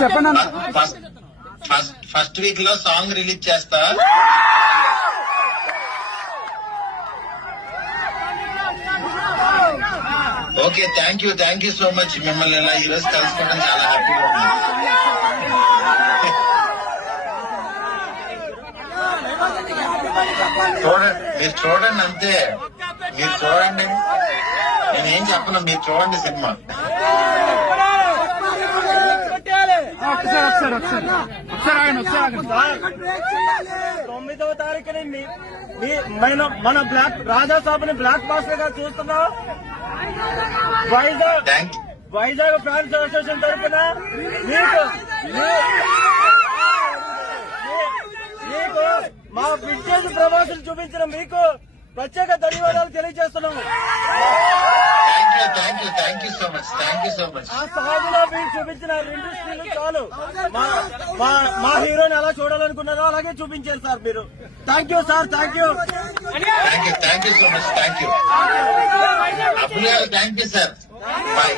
చెప్పండి. First week లో song release చేస్తా. Okay, thank you so much. మిమ్మల్ని ఇలా ఈ రోజు కలుసుకోవడం చాలా హ్యాపీగా ఉంది. మీరు చూడండి అంతే, మీరు చూడండి, నేనేం చెప్పను, మీరు చూడండి సినిమా. ఒకసారి 9వ తారీఖుని మన రాజా సాబుని బ్లాక్ బాస్టర్ గా చూస్తున్నాం. వైజాగ్ ఫ్యాన్స్ అసోసియేషన్ తరఫున మీకు మా వింటేజ్ ప్రవాసులు చూపించిన మీకు ప్రత్యేక ధన్యవాదాలు తెలియజేస్తున్నాము. Thank you so much. ఆ సాగులో మీరు చూపించిన ఇండస్ట్రీలు చాలు. మా హీరోని ఎలా చూడాలనుకున్నారో అలాగే చూపించారు సార్ మీరు. Thank you sir, thank you so much. అప్పుడు థ్యాంక్ యూ సార్. బాయ్.